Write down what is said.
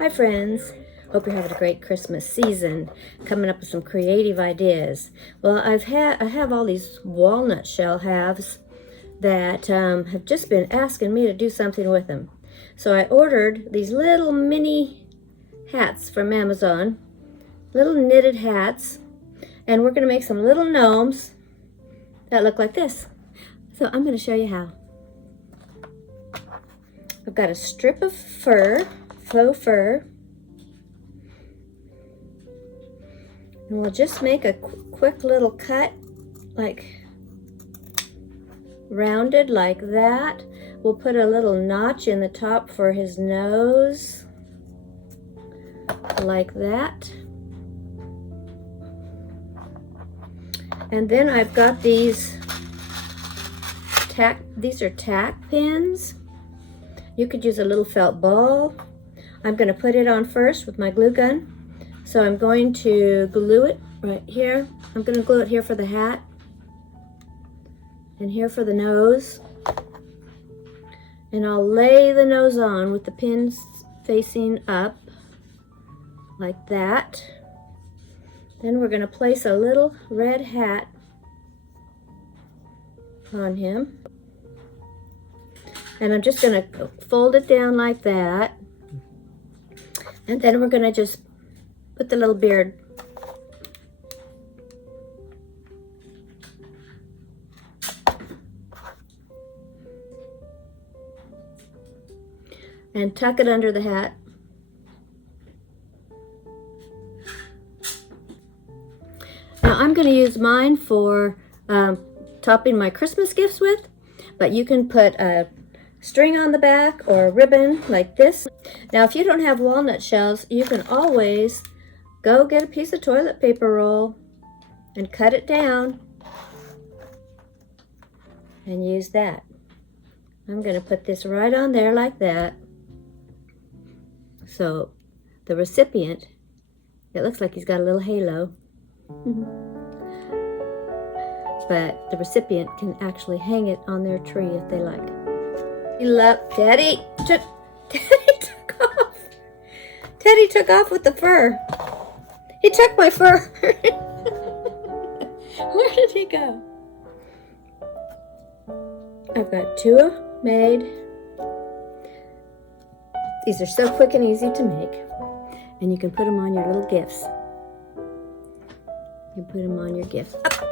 Hi friends, hope you're having a great Christmas season, coming up with some creative ideas. Well, I have all these walnut shell halves that have just been asking me to do something with them. So I ordered these little mini hats from Amazon, little knitted hats, and we're going to make some little gnomes that look like this. So I'm going to show you how. I've got a strip of fur, faux fur, and we'll just make a quick little cut, like rounded like that. We'll put a little notch in the top for his nose, like that. And then I've got these are tack pins. You could use a little felt ball. I'm going to put it on first with my glue gun. So I'm going to glue it right here. I'm going to glue it here for the hat and here for the nose. And I'll lay the nose on with the pins facing up like that. Then we're going to place a little red hat on him. And I'm just going to fold it down like that. And then we're going to just put the little beard and tuck it under the hat. Now I'm going to use mine for topping my Christmas gifts with, but you can put a string on the back or a ribbon like this. Now if you don't have walnut shells, you can always go get a piece of toilet paper roll and cut it down and use that. I'm going to put this right on there like that. So the recipient, it looks like he's got a little halo. But the recipient can actually hang it on their tree if they like. Teddy took off. Teddy took off with the fur. He took my fur. Where did he go? I've got two made. These are so quick and easy to make. And you can put them on your little gifts. You put them on your gifts. Up.